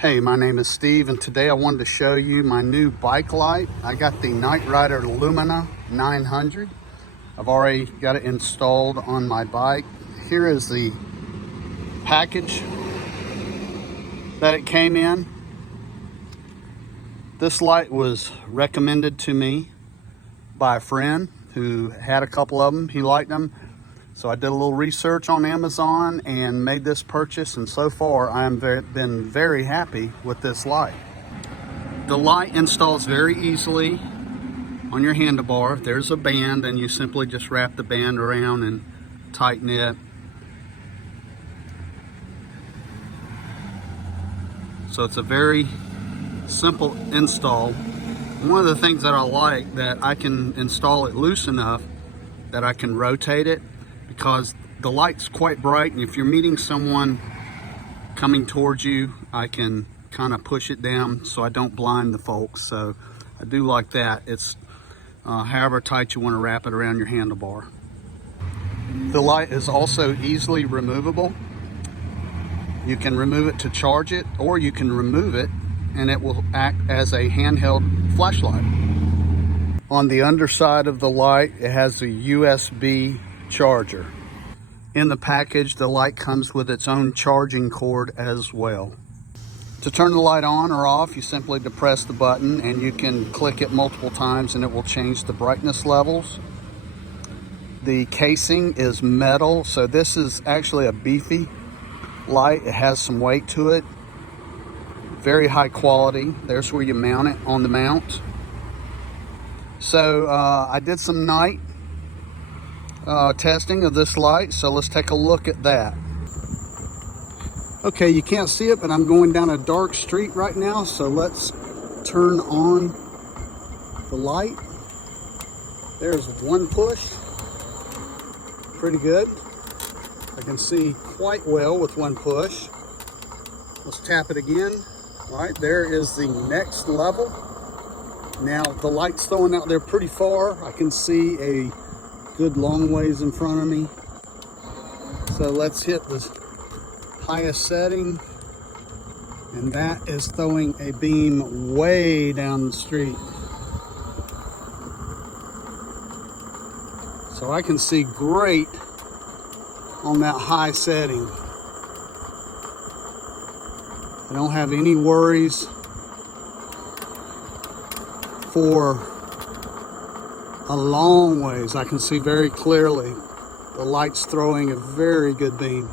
Hey, my name is Steve, and today I wanted to show you my new bike light. I got the NiteRider Lumina 900. I've already got it installed on my bike. Here is the package that it came in. This light was recommended to me by a friend who had a couple of them. He liked them. So I did a little research on Amazon and made this purchase, and so far I've been very happy with this light. The light installs very easily on your handlebar. There's a band, and you simply just wrap the band around and tighten it. So it's a very simple install. One of the things that I like, that I can install it loose enough that I can rotate it, because the light's quite bright, and if you're meeting someone coming towards you, I can kind of push it down so I don't blind the folks. So I do like that. It's however tight you want to wrap it around your handlebar. The light is also easily removable. You can remove it to charge it, or you can remove it and it will act as a handheld flashlight. On the underside of the light, it has a USB charger. In the package, the light comes with its own charging cord as well. To turn the light on or off, you simply depress the button, and you can click it multiple times and it will change the brightness levels. The casing is metal, so this is actually a beefy light. It has some weight to it. Very high quality. There's where you mount it on the mount. So I did some night testing of this light, so let's take a look at that. Okay, you can't see it, but I'm going down a dark street right now, so let's turn on the light. There's one push. Pretty good. I can see quite well with one push. Let's tap it again. All right, there is the next level. Now the light's throwing out there pretty far. I can see a good long ways in front of me. So let's hit the highest setting, and that is throwing a beam way down the street. So I can see great on that high setting. I don't have any worries for a long ways. I can see very clearly. The light's throwing a very good beam.